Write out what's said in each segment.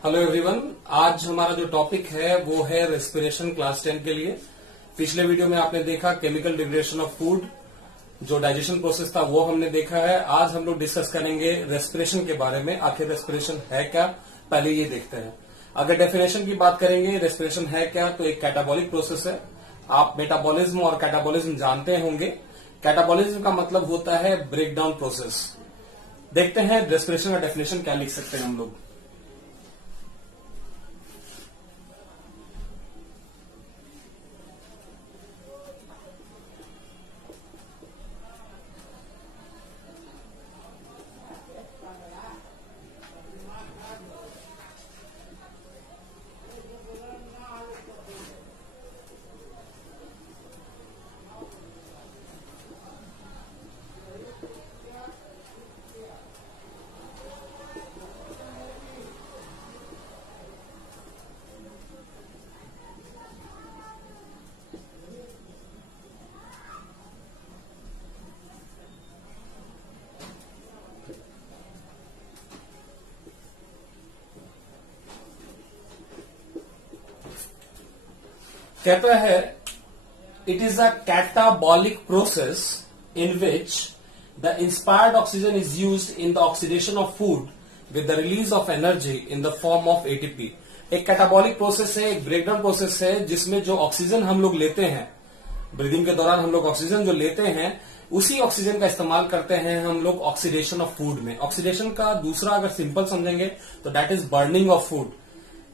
Hello everyone. आज हमारा जो टॉपिक है वो है रेस्पिरेशन क्लास 10 के लिए। पिछले वीडियो में आपने देखा केमिकल डिग्रेडेशन ऑफ फूड, जो डाइजेशन प्रोसेस था वो हमने देखा है। आज हम लोग डिस्कस करेंगे रेस्पिरेशन के बारे में। आखिर रेस्पिरेशन है क्या, पहले ये देखते हैं। अगर डेफिनेशन की बात करेंगे रेस्पिरेशन है क्या, तो एक कैटाबॉलिक प्रोसेस है। आप मेटाबॉलिज्म और कैटाबॉलिज्म जानते होंगे। कैटाबॉलिज्म का मतलब होता है ब्रेकडाउन प्रोसेस। देखते हैं रेस्पिरेशन का डेफिनेशन क्या लिख सकते हैं हम लोग। कहता है it is a catabolic process in which the inspired oxygen is used in the oxidation of food with the release of energy in the form of ATP. एक कैटाबॉलिक प्रोसेस है, एक ब्रेकडाउन प्रोसेस है, जिसमें जो oxygen हम लोग लेते हैं ब्रीदिंग के दौरान, हम लोग ऑक्सीजन जो लेते हैं उसी ऑक्सीजन का इस्तेमाल करते हैं हम लोग ऑक्सीडेशन ऑफ फूड में। ऑक्सीडेशन का दूसरा अगर सिंपल समझेंगे तो that is burning of food.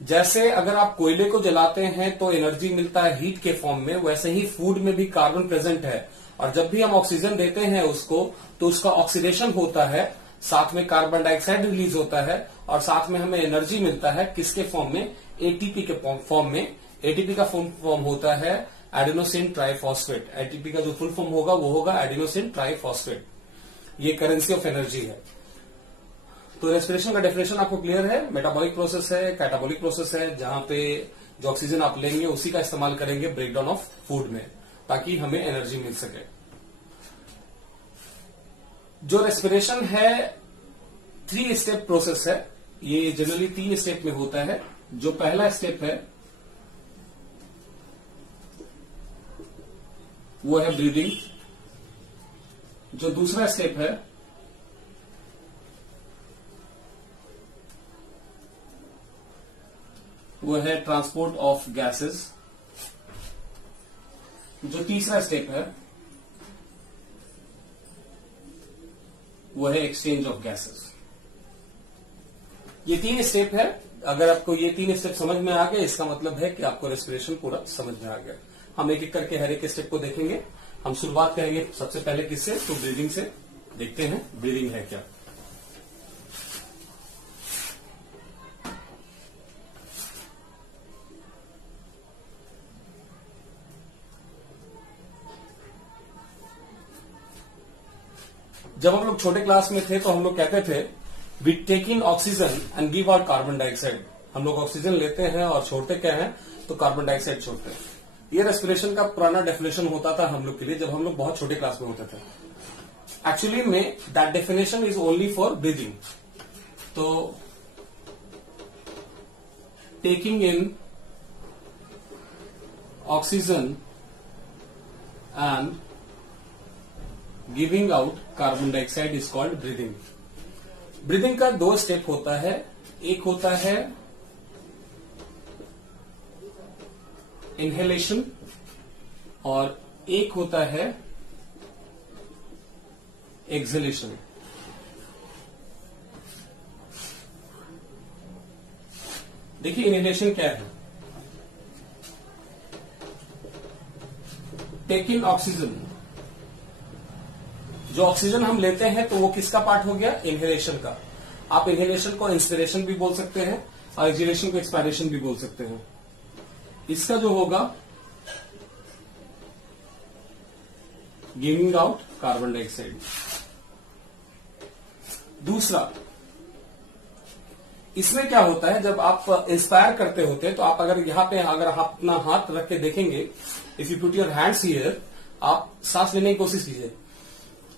जैसे अगर आप कोयले को जलाते हैं तो एनर्जी मिलता है हीट के फॉर्म में, वैसे ही फूड में भी कार्बन प्रेजेंट है और जब भी हम ऑक्सीजन देते हैं उसको तो उसका ऑक्सीडेशन होता है, साथ में कार्बन डाइऑक्साइड रिलीज होता है और साथ में हमें एनर्जी मिलता है। किसके फॉर्म में? एटीपी के फॉर्म में। एटीपी का फुल फॉर्म होता है एडिनोसिन ट्राइफॉस्फेट। एटीपी का जो फुल फॉर्म होगा वो होगा एडिनोसिन ट्राइफॉस्फेट। ये करेंसी ऑफ एनर्जी है। तो रेस्पिरेशन का डेफिनेशन आपको क्लियर है। मेटाबॉलिक प्रोसेस है, कैटाबॉलिक प्रोसेस है, जहां पे जो ऑक्सीजन आप लेंगे उसी का इस्तेमाल करेंगे ब्रेकडाउन ऑफ फूड में ताकि हमें एनर्जी मिल सके। जो रेस्पिरेशन है 3 स्टेप प्रोसेस है। ये जनरली 3 स्टेप में होता है। जो पहला स्टेप है वो है ब्रीदिंग। जो दूसरा स्टेप है वो है ट्रांसपोर्ट ऑफ गैसेस। जो तीसरा स्टेप है वो है एक्सचेंज ऑफ गैसेस। ये 3 स्टेप है। अगर आपको ये 3 स्टेप समझ में आ गए इसका मतलब है कि आपको रेस्पिरेशन पूरा समझ में आ गया। हम एक एक करके हर एक स्टेप को देखेंगे। हम शुरुआत करेंगे सबसे पहले किससे? तो ब्रीदिंग से। देखते हैं ब्रीदिंग है क्या। जब हम लोग छोटे क्लास में थे तो हम लोग कहते थे we take in oxygen and give out carbon dioxide. हम लोग ऑक्सीजन लेते हैं और छोड़ते क्या है? तो कार्बन डाइऑक्साइड छोड़ते हैं। ये रेस्पिरेशन का पुराना डेफिनेशन होता था हम लोग के लिए जब हम लोग बहुत छोटे क्लास में होते थे। एक्चुअली में that definition is only for breathing. तो taking in oxygen and giving out carbon dioxide is called breathing. Breathing का 2 स्टेप होता है। एक होता है इनहेलेशन और एक होता है एक्सहेलेशन। देखिए इनहेलेशन क्या है? Take in oxygen. जो ऑक्सीजन हम लेते हैं तो वो किसका पार्ट हो गया? इनहेलेशन का। आप इनहेलेशन को इंस्पिरेशन भी बोल सकते हैं और एक्सहेलेशन को एक्सपायरेशन भी बोल सकते हैं। इसका जो होगा गिविंग आउट कार्बन डाइऑक्साइड। दूसरा, इसमें क्या होता है जब आप इंस्पायर करते होते हैं तो आप अगर यहां पे अगर आप अपना हाथ रख के देखेंगे, if you put your hands here, आप सांस लेने की कोशिश कीजिए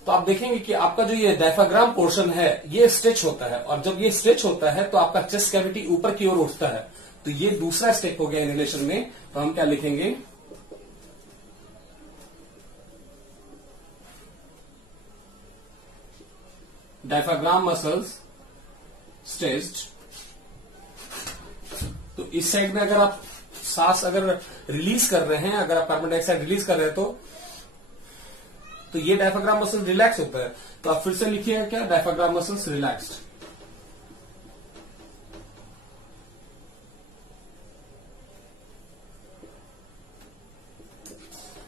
तो आप देखेंगे कि आपका जो ये डायफ्राम पोर्शन है ये स्ट्रेच होता है, और जब ये स्ट्रेच होता है तो आपका चेस्ट कैविटी ऊपर की ओर उठता है। तो ये दूसरा स्टेप हो गया इनहेलेशन में। तो हम क्या लिखेंगे, डायफ्राम मसल्स स्ट्रेच्ड। तो इस साइड में अगर आप सांस अगर रिलीज कर रहे हैं, अगर आप कार्बन डाइऑक्साइड रिलीज कर रहे हैं तो ये डायफ्राम मसल रिलैक्स होता है। तो आप फिर से लिखिएगा क्या, डायफ्राम मसल्स रिलैक्स्ड।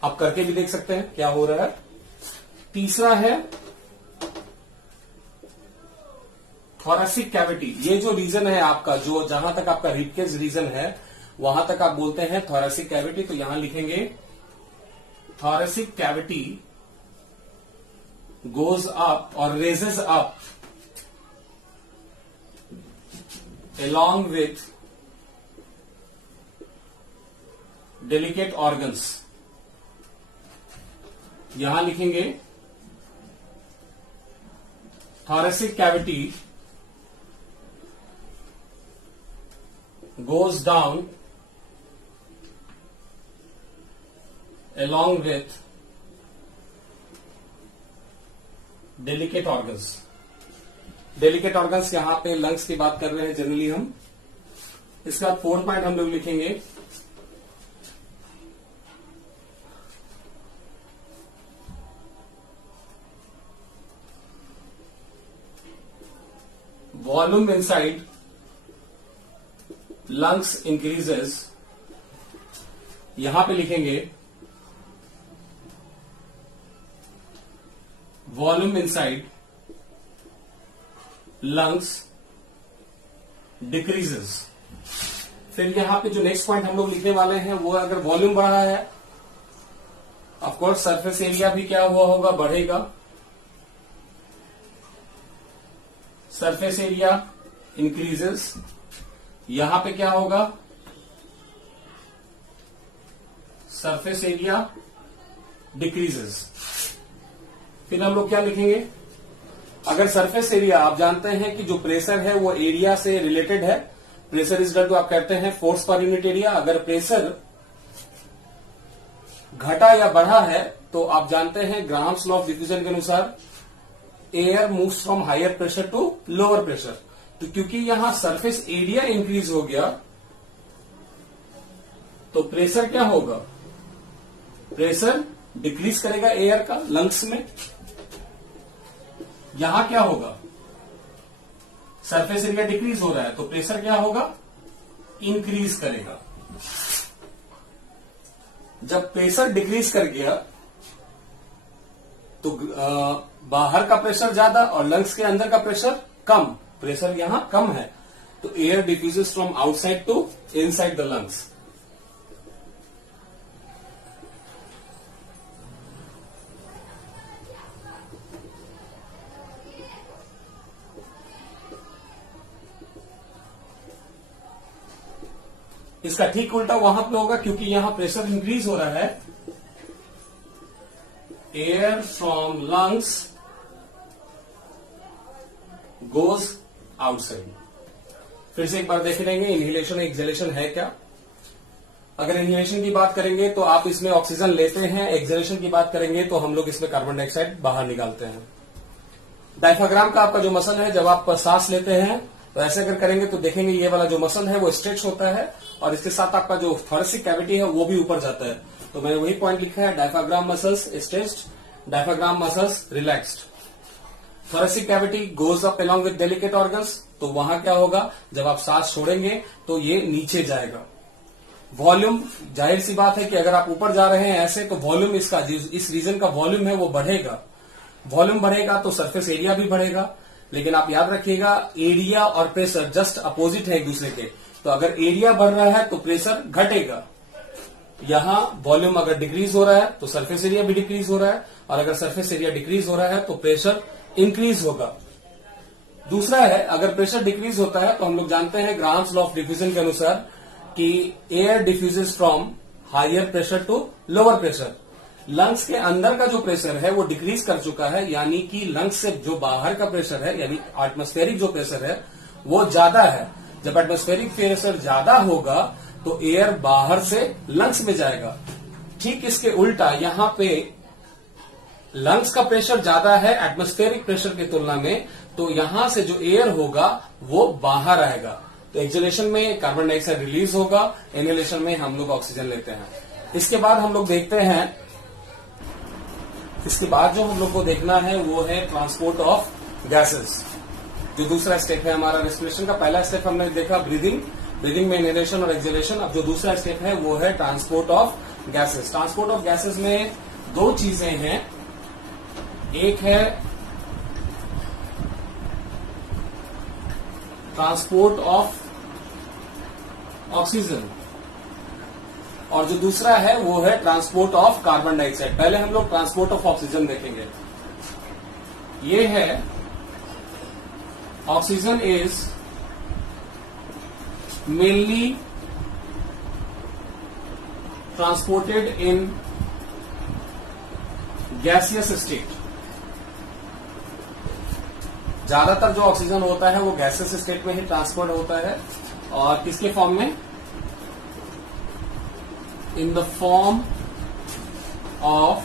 आप करके भी देख सकते हैं क्या हो रहा है। तीसरा है थोरेसिक कैविटी। ये जो रीजन है आपका, जो जहां तक आपका रिबकेज रीजन है वहां तक आप बोलते हैं थोरेसिक कैविटी। तो यहां लिखेंगे थोरेसिक कैविटी गोज अप और raises up along with delicate organs। यहां लिखेंगे thoracic cavity goes down along with delicate organs। Delicate organs यहां पे लंग्स की बात कर रहे हैं जनरली हम। इसके बाद 4 पॉइंट हम लोग लिखेंगे वॉल्यूम इनसाइड लंग्स इंक्रीजेस। यहां पे लिखेंगे वॉल्यूम इनसाइड लंग्स डिक्रीजेस। फिर यहां पे जो नेक्स्ट पॉइंट हम लोग लिखने वाले हैं वो, अगर वॉल्यूम बढ़ा है ऑफकोर्स सरफेस एरिया भी क्या हुआ होगा, बढ़ेगा। Surface area increases. यहां पे क्या होगा, सरफेस एरिया डिक्रीजेस। फिर हम लोग क्या लिखेंगे, अगर सरफेस एरिया, आप जानते हैं कि जो प्रेशर है वो एरिया से रिलेटेड है। प्रेशर इज इक्वल टू आप कहते हैं फोर्स पर यूनिट एरिया। अगर प्रेशर घटा या बढ़ा है तो आप जानते हैं ग्राहम्स लॉ ऑफ डिफ्यूजन के अनुसार air moves from higher pressure to lower pressure. तो क्योंकि यहां सरफेस एरिया इंक्रीज हो गया तो प्रेशर क्या होगा, प्रेशर डिक्रीज करेगा एयर का लंग्स में। यहां क्या होगा, सरफेस एरिया डिक्रीज हो रहा है तो प्रेशर क्या होगा, इंक्रीज करेगा। जब प्रेशर डिक्रीज कर गया तो बाहर का प्रेशर ज्यादा और लंग्स के अंदर का प्रेशर कम। प्रेशर यहां कम है तो air diffuses from outside to inside the lungs. इसका ठीक उल्टा वहां पे होगा, क्योंकि यहां प्रेशर इंक्रीज हो रहा है। Air from lungs goes outside. फिर से एक बार देख लेंगे इनहेलेशन एक्सहेलेशन है क्या। अगर इनहेलेशन की बात करेंगे तो आप इसमें ऑक्सीजन लेते हैं, एक्सहेलेशन की बात करेंगे तो हम लोग इसमें कार्बन डाइऑक्साइड बाहर निकालते हैं। डायफ्राम का आपका जो मसल है, जब आप सांस लेते हैं तो ऐसे अगर करेंगे तो देखेंगे ये वाला जो मसल है वो स्ट्रेच होता है और इसके साथ आपका जो थोरेसिक कैविटी है वो भी ऊपर जाता है। तो मैंने वही पॉइंट लिखा है, diaphragm muscles stretched, diaphragm muscles relaxed. Thoracic cavity goes up along with delicate organs. तो वहां क्या होगा, जब आप सांस छोड़ेंगे तो ये नीचे जाएगा। वॉल्यूम, जाहिर सी बात है कि अगर आप ऊपर जा रहे हैं ऐसे तो वॉल्यूम इसका, इस रीजन का वॉल्यूम है वो बढ़ेगा। वॉल्यूम बढ़ेगा तो सरफेस एरिया भी बढ़ेगा। लेकिन आप याद रखिएगा एरिया और प्रेशर जस्ट अपोजिट है एक दूसरे के। तो अगर एरिया बढ़ रहा है तो प्रेशर घटेगा। यहां वॉल्यूम अगर डिक्रीज हो रहा है तो सरफेस एरिया भी डिक्रीज हो रहा है, और अगर सरफेस एरिया डिक्रीज हो रहा है तो प्रेशर इंक्रीज होगा। दूसरा है, अगर प्रेशर डिक्रीज होता है तो हम लोग जानते हैं ग्राहम्स लॉ ऑफ डिफ्यूजन के अनुसार कि air diffuses from higher pressure to lower pressure. Lungs के अंदर का जो प्रेशर है वो डिक्रीज कर चुका है, यानी कि लंग्स से जो बाहर का प्रेशर है यानी एटमॉस्फेरिक जो प्रेशर है वो ज्यादा है। जब एटमॉस्फेरिक प्रेशर ज्यादा होगा तो एयर बाहर से लंग्स में जाएगा। ठीक इसके उल्टा यहां पे लंग्स का प्रेशर ज्यादा है एटमॉस्फेरिक प्रेशर की तुलना में, तो यहां से जो एयर होगा वो बाहर आएगा। तो एक्सहेलेशन में कार्बन डाइऑक्साइड रिलीज होगा, इनहेलेशन में हम लोग ऑक्सीजन लेते हैं। इसके बाद हम लोग देखते हैं, इसके बाद जो हम लोग को देखना है वो है ट्रांसपोर्ट ऑफ गैसेस। जो दूसरा स्टेप है हमारा रेस्पिरेशन का, पहला स्टेप हमने देखा ब्रीदिंग, ब्रीदिंग में इनहेलेशन और एक्सहेलेशन। अब जो दूसरा स्टेप है वो है transport of gases. Transport of gases में दो चीजें हैं, एक है ट्रांसपोर्ट ऑफ ऑक्सीजन और जो दूसरा है वो है ट्रांसपोर्ट ऑफ कार्बन डाइऑक्साइड। पहले हम लोग ट्रांसपोर्ट ऑफ ऑक्सीजन देखेंगे। ये है oxygen is mainly transported in gaseous state. ज्यादातर जो ऑक्सीजन होता है वो गैसियस स्टेट में ही ट्रांसपोर्ट होता है, और किसके फॉर्म में? In the form of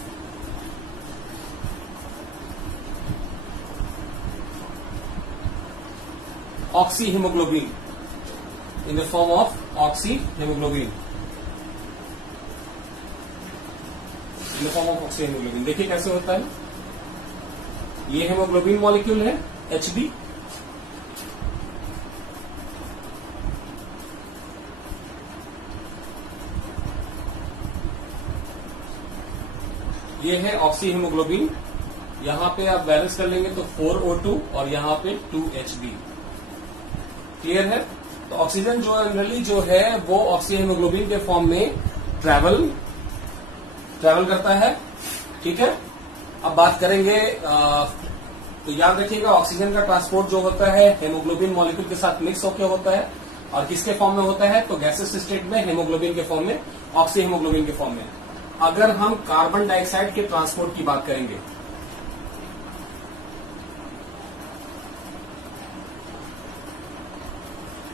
oxy haemoglobin, in the form of oxy haemoglobin, in the form of oxy haemoglobin. देखिए कैसे होता है। ये हीमोग्लोबिन मॉलिक्यूल है Hb, ये है ऑक्सी हीमोग्लोबिन। यहां पे आप बैलेंस कर लेंगे तो 4O2 और यहां पे 2Hb। क्लियर है? तो ऑक्सीजन जो जनरली जो है वो ऑक्सी हीमोग्लोबिन के फॉर्म में ट्रैवल करता है। ठीक है, अब बात करेंगे तो याद रखिएगा ऑक्सीजन का ट्रांसपोर्ट जो होता है हेमोग्लोबिन मॉलिक्यूल के साथ मिक्स होकर होता है, और किसके फॉर्म में होता है? तो गैसेस स्टेट में हेमोग्लोबिन के फॉर्म में, ऑक्सी हेमोग्लोबिन के फॉर्म में। अगर हम कार्बन डाइऑक्साइड के ट्रांसपोर्ट की बात करेंगे,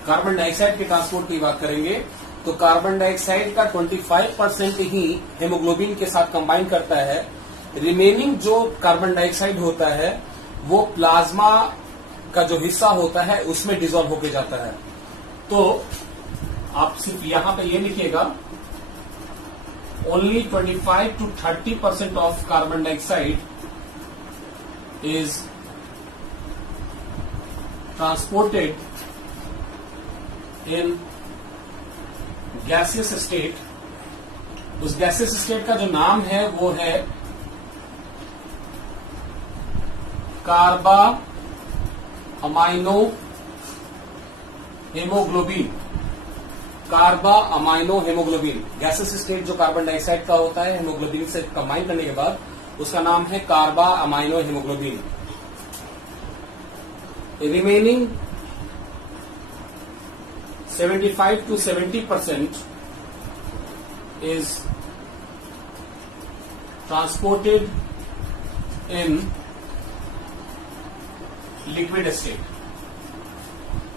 कार्बन डाइऑक्साइड के ट्रांसपोर्ट की बात करेंगे तो कार्बन डाइऑक्साइड का 25% ही हेमोग्लोबिन के साथ कंबाइन करता है। रिमेनिंग जो कार्बन डाइऑक्साइड होता है वो प्लाज्मा का जो हिस्सा होता है उसमें डिसॉल्व होके जाता है। तो आप सिर्फ यहां पे ये लिखिएगा, only 25 to 30% of carbon dioxide is transported in gaseous state. उस गैसियस स्टेट का जो नाम है वो है carbamino haemoglobin. Carbamino haemoglobin gases state जो कार्बन डाइऑक्साइड का होता है हेमोग्लोबिन से कंबाइन करने के बाद उसका नाम है carbamino haemoglobin. Remaining 75 to 70% is transported in liquid state।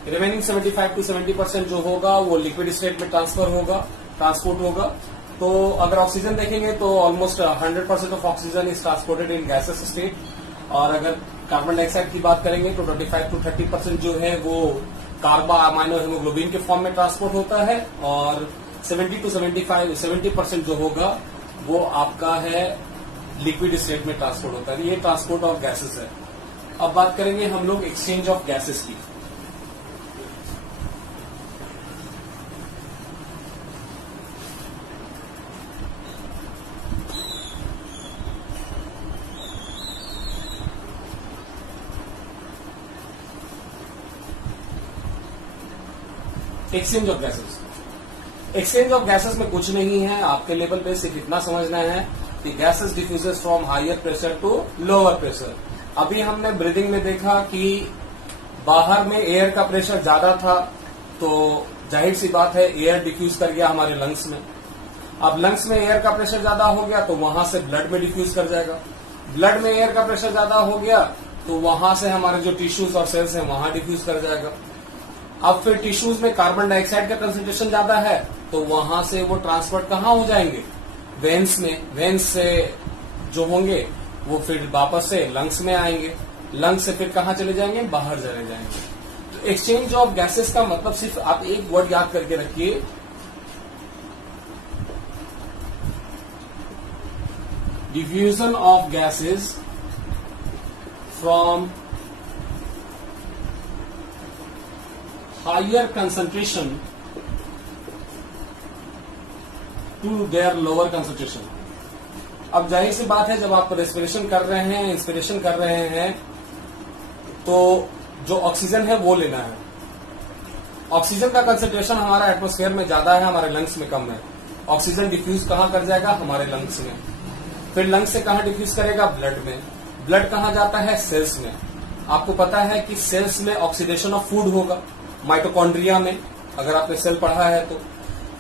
Remaining 75 to 70% जो होगा वो लिक्विड स्टेट में ट्रांसपोर्ट होगा। तो अगर ऑक्सीजन देखेंगे तो almost 100% of oxygen is transported in gases state, और अगर कार्बन डाइऑक्साइड की बात करेंगे तो 25 to 30% जो है वो कार्बा अमाइनो हेमोग्लोबिन के फॉर्म में ट्रांसपोर्ट होता है, और 70% जो होगा वो आपका है लिक्विड स्टेट में ट्रांसपोर्ट होता है। ये ट्रांसपोर्ट ऑफ गैसेस है। अब बात करेंगे हम लोग एक्सचेंज ऑफ गैसेस की। Exchange of gases, exchange of gases में कुछ नहीं है, आपके लेवल पे सिर्फ इतना समझना है कि gases diffuses from higher pressure to lower pressure. अभी हमने ब्रीदिंग में देखा कि बाहर में एयर का प्रेशर ज्यादा था, तो जाहिर सी बात है एयर डिफ्यूज कर गया हमारे लंग्स में। अब लंग्स में एयर का प्रेशर ज्यादा हो गया तो वहां से ब्लड में डिफ्यूज कर जाएगा, ब्लड में एयर का प्रेशर ज्यादा हो गया तो वहां से हमारे जो टिश्यूज और सेल्स हैं वहां डिफ्यूज कर जाएगा। अब फिर टिश्यूज में कार्बन डाइऑक्साइड का कंसेंट्रेशन ज्यादा है तो वहां से वो ट्रांसफर कहाँ हो जाएंगे, वेन्स में, वेन्स से जो होंगे वो फिर वापस से लंग्स में आएंगे, लंग्स से फिर कहाँ चले जाएंगे, बाहर चले जाएंगे। तो एक्सचेंज ऑफ गैसेस का मतलब सिर्फ आप एक वर्ड याद करके रखिए, diffusion of gases from higher concentration to their lower concentration. अब जाहिर सी बात है, जब आप रेस्पिरेशन कर रहे हैं, इंस्पिरेशन कर रहे हैं, तो जो ऑक्सीजन है वो लेना है। ऑक्सीजन का कंसंट्रेशन हमारा एटमॉस्फेयर में ज्यादा है, हमारे लंग्स में कम है। ऑक्सीजन डिफ्यूज कहाँ कर जाएगा, हमारे लंग्स में, फिर लंग्स से कहाँ डिफ्यूज करेगा, ब्लड में, ब्लड कहाँ जाता है, सेल्स में। आपको पता है कि सेल्स में ऑक्सीडेशन ऑफ फूड होगा, माइटोकॉन्ड्रिया में, अगर आपने सेल पढ़ा है तो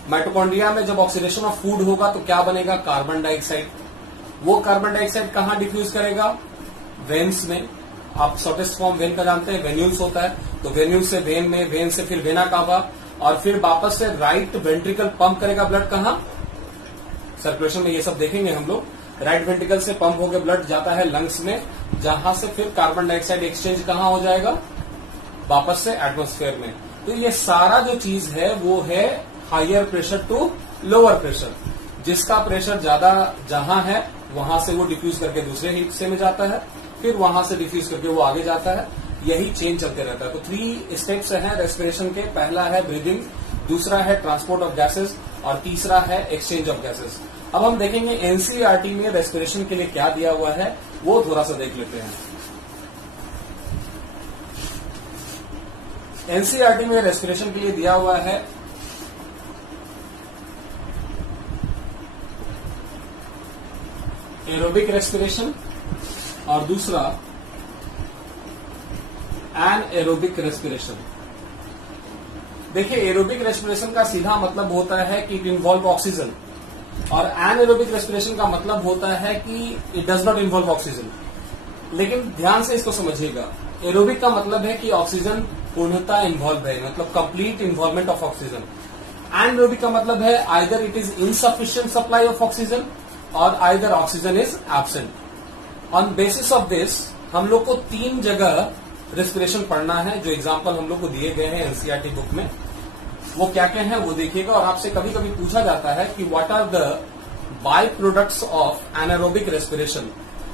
माइटोकॉन्ड्रिया में जब ऑक्सीडेशन ऑफ फूड होगा तो क्या बनेगा, कार्बन डाइऑक्साइड। वो कार्बन डाइऑक्साइड कहाँ डिफ्यूज करेगा, वेन्स में। आप शॉर्टेस्ट फॉर्म वेन का जानते हैं, वेन्यूल्स होता है, तो वेन्यूल्स से वेन में, वेन से फिर वेना कावा, और फिर वापस से राइट वेंट्रिकल पंप करेगा ब्लड कहाँ, सर्कुलेशन में ये सब देखेंगे हम लोग। राइट वेंट्रिकल से पंप होकर ब्लड जाता है लंग्स में, जहां से फिर कार्बन डाइऑक्साइड एक्सचेंज कहाँ हो जाएगा, वापस से एटमॉस्फेयर में। तो ये सारा जो चीज है वो है higher pressure to lower pressure. जिसका प्रेशर ज्यादा जहां है वहां से वो डिफ्यूज करके दूसरे हिस्से में जाता है, फिर वहां से डिफ्यूज करके वो आगे जाता है, यही चेंज चलते रहता है। तो 3 स्टेप्स हैं रेस्पिरेशन के। पहला है ब्रीदिंग, दूसरा है ट्रांसपोर्ट ऑफ गैसेस, और तीसरा है एक्सचेंज ऑफ गैसेस। अब हम देखेंगे एनसीईआरटी में रेस्पिरेशन के लिए क्या दिया हुआ है, वो थोड़ा सा देख लेते हैं। एनसीईआरटी में रेस्पिरेशन के लिए दिया हुआ है एरोबिक रेस्पिरेशन और दूसरा एनएरोबिक रेस्पिरेशन। देखिए, एरोबिक रेस्पिरेशन का सीधा मतलब होता है कि इट इन्वॉल्व ऑक्सीजन, और एनएरोबिक रेस्पिरेशन का मतलब होता है कि it does not involve oxygen. लेकिन ध्यान से इसको समझिएगा, एरोबिक का मतलब है कि ऑक्सीजन पूर्णतः इन्वॉल्व है, मतलब complete involvement of oxygen. Anaerobic का मतलब है either it is insufficient supply of oxygen or either oxygen is absent. On basis of this हम लोग को 3 जगह रेस्पिरेशन पढ़ना है, जो एग्जाम्पल हम लोग को दिए गए हैं एनसीईआरटी बुक में। वो क्या क्या है वो देखिएगा। और आपसे कभी कभी पूछा जाता है कि what are the by products of anaerobic respiration.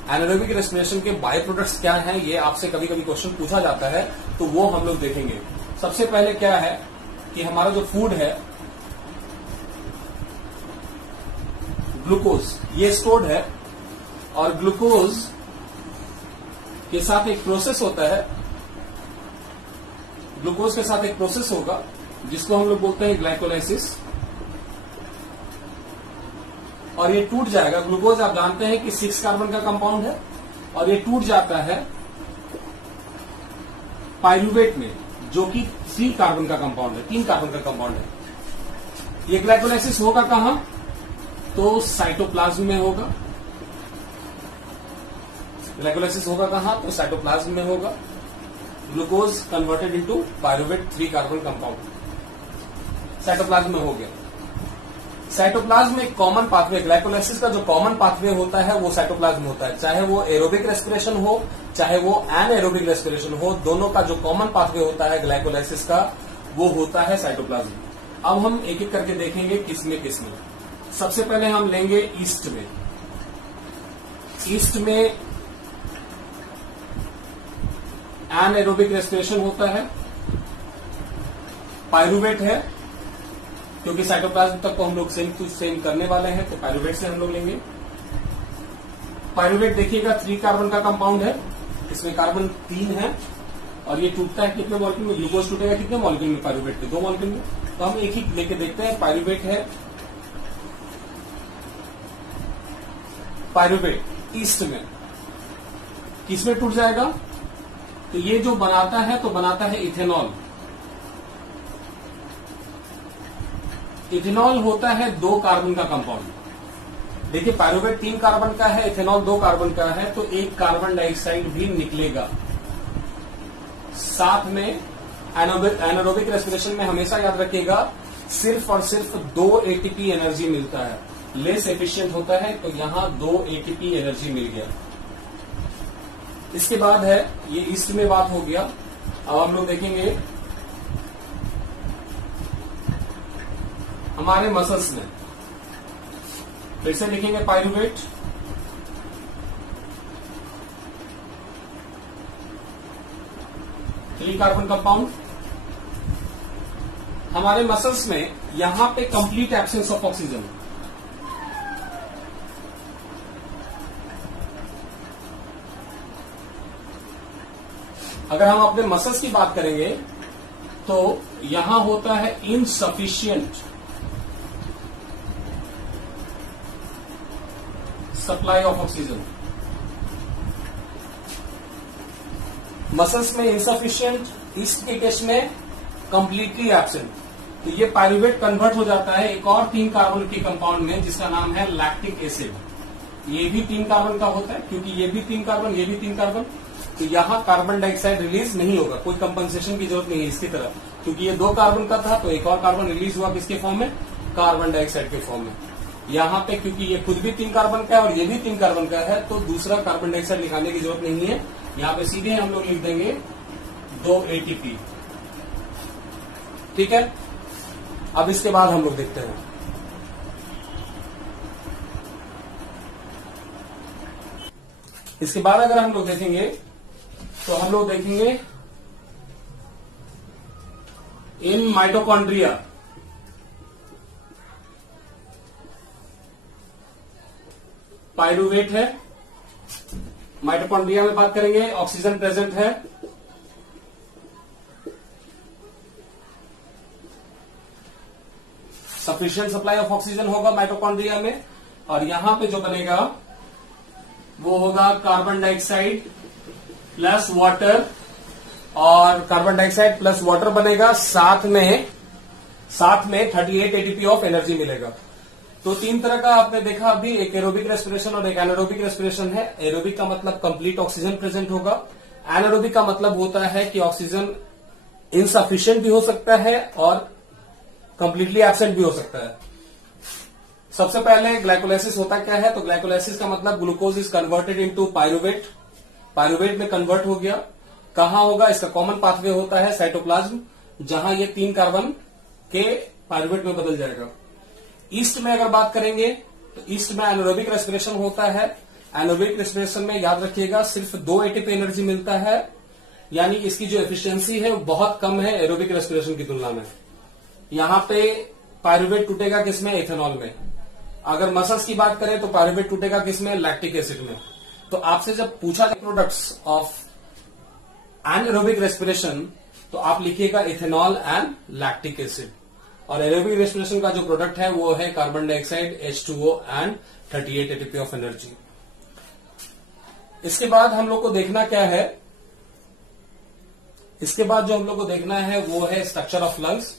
Anaerobic respiration के बाय प्रोडक्ट्स क्या हैं, ये आपसे कभी कभी क्वेश्चन पूछा जाता है, तो वो हम लोग देखेंगे। सबसे पहले क्या है कि हमारा जो फूड है, ग्लूकोज, ये स्टोर्ड है, और ग्लूकोज के साथ एक प्रोसेस होता है, ग्लूकोज के साथ एक प्रोसेस होगा जिसको हम लोग बोलते हैं ग्लाइकोलाइसिस, और ये टूट जाएगा। ग्लूकोज आप जानते हैं कि 6 कार्बन का कंपाउंड है, और ये टूट जाता है पाइरूवेट में, जो कि 3 कार्बन का कंपाउंड है, 3 कार्बन का कंपाउंड है। ये ग्लाइकोलाइसिस होगा कहां, तो साइटोप्लाज्म में होगा। ग्लाइकोलाइसिस होगा कहां, तो साइटोप्लाज्म में होगा। Glucose converted into pyruvate 3 carbon compound cytoplasm में हो गया। साइटोप्लाज्म में एक कॉमन पाथवे, ग्लाइकोलाइसिस का जो कॉमन पाथवे होता है वो साइटोप्लाज्म होता है, चाहे वो एरोबिक रेस्पिरेशन हो चाहे वो एनएरोबिक रेस्पिरेशन हो, दोनों का जो कॉमन पाथवे होता है ग्लाइकोलाइसिस का, वो होता है साइटोप्लाज्म। अब हम एक एक करके देखेंगे किसमें किसमें। सबसे पहले हम लेंगे ईस्ट में। ईस्ट में एनएरोबिक रेस्पिरेशन होता है, पाइरूवेट है, क्योंकि साइटोप्लाज्म तक को हम लोग सेम टू सेम करने वाले हैं, तो पाइरूवेट से हम लोग लेंगे। पाइरूवेट देखिएगा 3 कार्बन का कंपाउंड है, इसमें कार्बन 3 है, और ये टूटता है कितने मॉलिक्यूल में, ग्लूकोज टूटेगा कितने मॉलिक्यूल में, पाइरूवेट के 2 मॉलिक्यूल में। तो हम एक ही लेके देखते हैं। पाइरूवेट है, पाइरूवेट ईस्ट में किसमें टूट जाएगा, तो ये जो बनाता है तो बनाता है इथेनॉल। इथेनॉल होता है 2 कार्बन का कंपाउंड। देखिए पायरुवेट 3 कार्बन का है, इथेनॉल 2 कार्बन का है, तो 1 कार्बन डाइऑक्साइड भी निकलेगा। साथ में एनारोबिक रेस्पिरेशन में हमेशा याद रखिएगा सिर्फ और सिर्फ 2 एटीपी एनर्जी मिलता है, लेस एफिशिएंट होता है, तो यहां 2 एटीपी एनर्जी मिल गया। इसके बाद है ये ईस्ट में बात हो गया। अब हम लोग देखेंगे हमारे मसल्स में, फिर से लिखेंगे पायरुवेट, थ्री कार्बन कंपाउंड। हमारे मसल्स में यहां पे कंप्लीट एब्सेंस ऑफ ऑक्सीजन, अगर हम अपने मसल्स की बात करेंगे तो यहां होता है insufficient supply of oxygen. Muscles में इनसफिशिएंट, इसके केस में कंप्लीटली एब्सेंट। तो ये पायरुवेट कन्वर्ट हो जाता है एक और 3 कार्बन के कंपाउंड में जिसका नाम है लैक्टिक एसिड। ये भी 3 कार्बन का होता है क्योंकि ये भी 3 कार्बन, ये भी 3 कार्बन, तो यहां कार्बन डाइऑक्साइड रिलीज नहीं होगा, कोई कंपनसेशन की जरूरत नहीं है इसकी तरफ, क्योंकि ये 2 कार्बन का था तो एक और कार्बन रिलीज हुआ किसके फॉर्म में, कार्बन डाइऑक्साइड के फॉर्म में। यहां पे क्योंकि ये खुद भी 3 कार्बन का है और ये भी 3 कार्बन का है तो दूसरा कार्बन डाइऑक्साइड निकालने की जरूरत नहीं है, यहां पे सीधे हम लोग लिख देंगे 2 एटीपी। ठीक है, अब इसके बाद हम लोग देखते हैं इसके बाद अगर हम लोग देखेंगे तो हम लोग देखेंगे इन माइटोकॉन्ड्रिया, पायरुवेट है, माइटोकॉन्ड्रिया में बात करेंगे ऑक्सीजन प्रेजेंट है, सफिशिएंट सप्लाई ऑफ ऑक्सीजन होगा माइटोकॉन्ड्रिया में, और यहां पे जो बनेगा वो होगा कार्बन डाइऑक्साइड प्लस वाटर, और कार्बन डाइऑक्साइड प्लस वाटर बनेगा, साथ में 38 एटीपी ऑफ एनर्जी मिलेगा। तो 3 तरह का आपने देखा अभी, एक एरोबिक रेस्पिरेशन और एक एनारोबिक रेस्पिरेशन है। एरोबिक का मतलब कंप्लीट ऑक्सीजन प्रेजेंट होगा, एनारोबिक का मतलब होता है कि ऑक्सीजन इनसफिशिएंट भी हो सकता है और कंप्लीटली एब्सेंट भी हो सकता है। सबसे पहले ग्लाइकोलाइसिस होता क्या है, तो ग्लाइकोलाइसिस का मतलब glucose is converted into pyruvate, pyruvate में कन्वर्ट हो गया। कहां होगा, इसका कॉमन पाथवे होता है साइटोप्लाज्म, जहां ये 3 कार्बन के पायरुवेट में बदल जाएगा। ईस्ट में अगर बात करेंगे तो ईस्ट में एनारोबिक रेस्पिरेशन होता है। एनारोबिक रेस्पिरेशन में याद रखिएगा सिर्फ 2 एटीपी एनर्जी मिलता है, यानी इसकी जो एफिशिएंसी है वो बहुत कम है एरोबिक रेस्पिरेशन की तुलना में। यहां पे पायरुवेट टूटेगा किसमें, इथेनॉल में। अगर मसल्स की बात करें तो पायरुवेट टूटेगा किसमें, लैक्टिक एसिड में। तो आपसे जब पूछा जाए प्रोडक्ट्स ऑफ एनारोबिक रेस्पिरेशन तो आप लिखिएगा इथेनॉल एंड लैक्टिक एसिड, और एरोबिक रेस्पिरेशन का जो प्रोडक्ट है वो है carbon dioxide, H2O and 38 ATP of energy. इसके बाद हम लोग को देखना क्या है, इसके बाद जो हम लोग को देखना है वो है स्ट्रक्चर ऑफ लंग्स।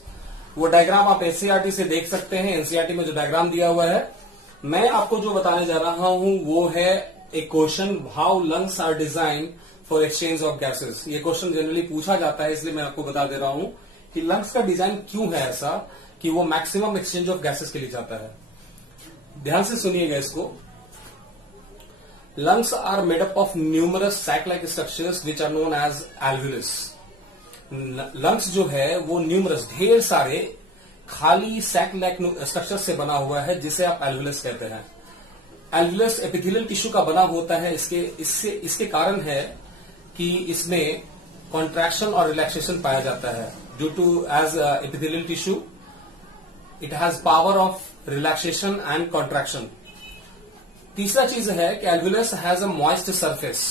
वो डायग्राम आप एनसीईआरटी से देख सकते हैं, एनसीईआरटी में जो डायग्राम दिया हुआ है। मैं आपको जो बताने जा रहा हूं वो है a question, how lungs are design for exchange of gases. ये क्वेश्चन जनरली पूछा जाता है, इसलिए मैं आपको बता दे रहा हूं कि लंग्स का डिजाइन क्यों है ऐसा कि वो मैक्सिमम एक्सचेंज ऑफ गैसेस के लिए जाता है। ध्यान से सुनिएगा इसको। Lungs are made up of numerous sac like structures which are known as alveolus. Lungs जो है वो न्यूमरस, ढेर सारे खाली सैक लाइक स्ट्रक्चर से बना हुआ है जिसे आप एल्वुलस कहते हैं। एल्वुलस एपिथेलियल टिश्यू का बना होता है। इसके कारण है कि इसमें कॉन्ट्रैक्शन और रिलैक्सेशन पाया जाता है। Due to as epithelial tissue it has power of relaxation and contraction. तीसरा चीज है कि alveolus has a moist surface.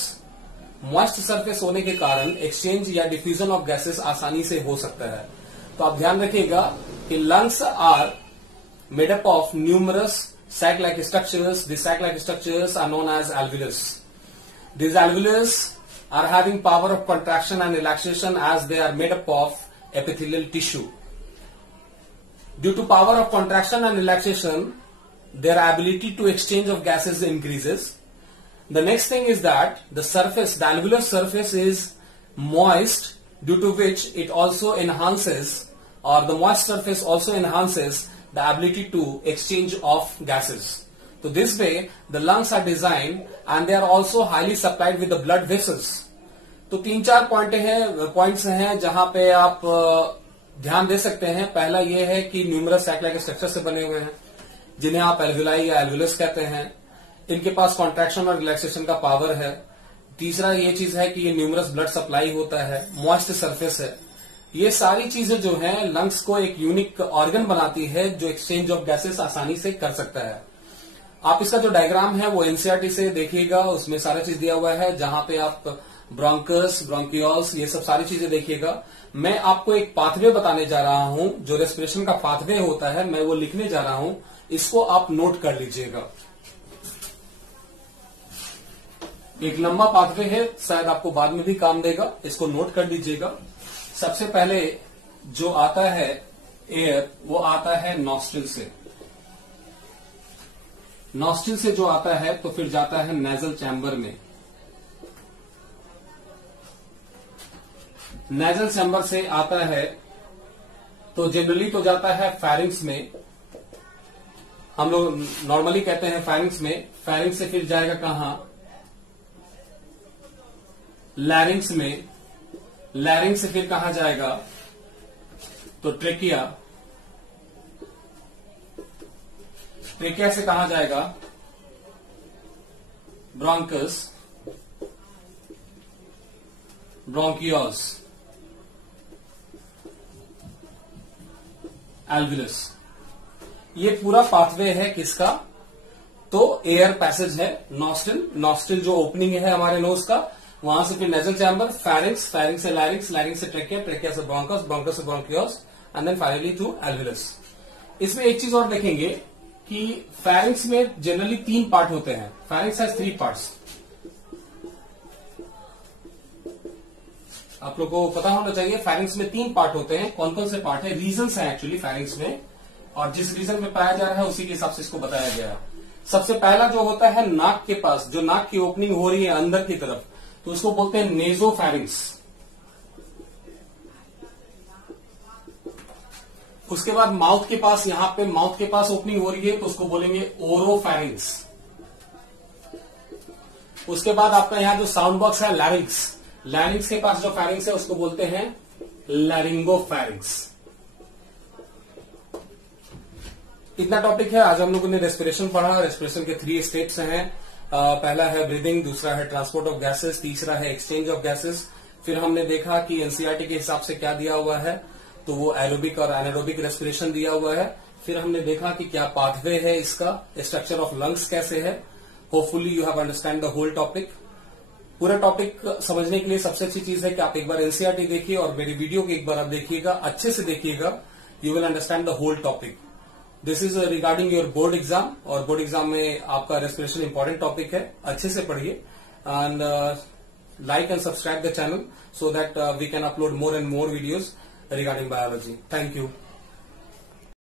Moist surface होने के कारण एक्सचेंज या डिफ्यूजन ऑफ गैसेस आसानी से हो सकता है। तो आप ध्यान रखिएगा कि lungs are made up of numerous sac-like structures. These sac-like structures are known as alveolus. These alveolus are having power of contraction and relaxation as they are made up of epithelial tissue. Due to power of contraction and relaxation, their ability to exchange of gases increases. The next thing is that the alveolar surface is moist, due to which it also enhances, or the moist surface also enhances the ability to exchange of gases. So this way the lungs are designed and they are also highly supplied with the blood vessels. तो 3-4 points हैं जहां पे आप ध्यान दे सकते हैं. पहला ये है कि न्यूमरस सैक लाइक स्ट्रक्चर से बने हुए हैं, जिन्हें आप एल्वुलाई या एल्वुलस कहते हैं. इनके पास कॉन्ट्रैक्शन और रिलैक्सेशन का पावर है. तीसरा ये चीज है कि ये न्यूमरस ब्लड सप्लाई होता है, मॉइस्ट सरफेस है. ये सारी चीजें जो हैं लंग्स को एक यूनिक ऑर्गन बनाती है जो एक्सचेंज ऑफ गैसेस आसानी से कर सकता है. आप इसका जो डायग्राम है वो एनसीईआरटी से देखिएगा, उसमें सारा चीज दिया हुआ है. जहां पे आप ब्रोंकस, ब्रोंकियोल्स, ये सब सारी चीजें देखिएगा. मैं आपको एक पाथवे बताने जा रहा हूं, जो रेस्पिरेशन का पाथवे होता है, मैं वो लिखने जा रहा हूं. इसको आप नोट कर लीजिएगा. एक लंबा पाथवे है, शायद आपको बाद में भी काम देगा. इसको नोट कर लीजिएगा. सबसे पहले जो आता है एयर, वो आता है नॉस्ट्रिल से. नॉस्ट्रिल से जो आता है तो फिर जाता है नेजल चैम्बर में. नेजल चैम्बर से आता है तो जनरली तो जाता है फेरिंक्स में. हम लोग नॉर्मली कहते हैं फेरिंक्स में. फेरिंक्स से फिर जाएगा कहां? लैरिंक्स में. लैरिंक्स से फिर कहां जाएगा? तो ट्रेकिया. ट्रेकिया से कहां जाएगा? Bronchus, bronchioles, alveolus. ये पूरा पाथवे है किसका? तो एयर पैसेज है. नॉस्ट्रिल, नॉस्ट्रिल जो ओपनिंग है हमारे नोज का, वहां से फिर नेजल चैम्बर, फेरिंक्स, फेरिंक्स से लैरिंक्स, लैरिंक्स से ट्रेकिया, ट्रेकिया से ब्रोंकस, ब्रोंकस से bronchioles, and then finally to alveolus. इसमें एक चीज और देखेंगे कि फेरिंक्स में जनरली 3 पार्ट होते हैं. Pharynx has 3 parts. आप लोगों को पता होना चाहिए फेरिंक्स में 3 पार्ट होते हैं. कौन कौन से पार्ट है? रीजन्स हैं एक्चुअली फेरिंक्स में, और जिस रीजन में पाया जा रहा है उसी के हिसाब से इसको बताया गया है. सबसे पहला जो होता है नाक के पास, जो नाक की ओपनिंग हो रही है अंदर की तरफ, तो उसको बोलते हैं नेजोफेरिंक्स. उसके बाद माउथ के पास, यहां पे माउथ के पास ओपनिंग हो रही है तो उसको बोलेंगे ओरोफेरिंक्स. उसके बाद आपका यहां जो साउंड बॉक्स है लैरिंक्स, लैरिंक्स के पास जो फेरिंक्स है उसको बोलते हैं लैरिंगोफेरिंक्स. इतना टॉपिक है. आज हम लोगों ने रेस्पिरेशन पढ़ा. रेस्पिरेशन के 3 स्टेप्स हैं. पहला है ब्रीदिंग, दूसरा है ट्रांसपोर्ट ऑफ गैसेस, तीसरा है एक्सचेंज ऑफ गैसेस. फिर हमने देखा कि एनसीईआरटी के हिसाब से क्या दिया हुआ है, तो वो एरोबिक और एनारोबिक रेस्पिरेशन दिया हुआ है. फिर हमने देखा कि क्या पाथवे है इसका, स्ट्रक्चर ऑफ लंग्स कैसे है. Hopefully you have understand the whole topic. पूरा टॉपिक समझने के लिए सबसे अच्छी चीज है कि आप एक बार एनसीईआरटी देखिए और मेरी वीडियो को एक बार आप देखिएगा, अच्छे से देखिएगा. You will understand the whole topic. This is regarding your board exam, और बोर्ड एग्जाम में आपका रेस्पिरेशन इंपॉर्टेंट टॉपिक है. अच्छे से पढ़िए and like and subscribe the channel so that we can upload more and more videos regarding biology. Thank you.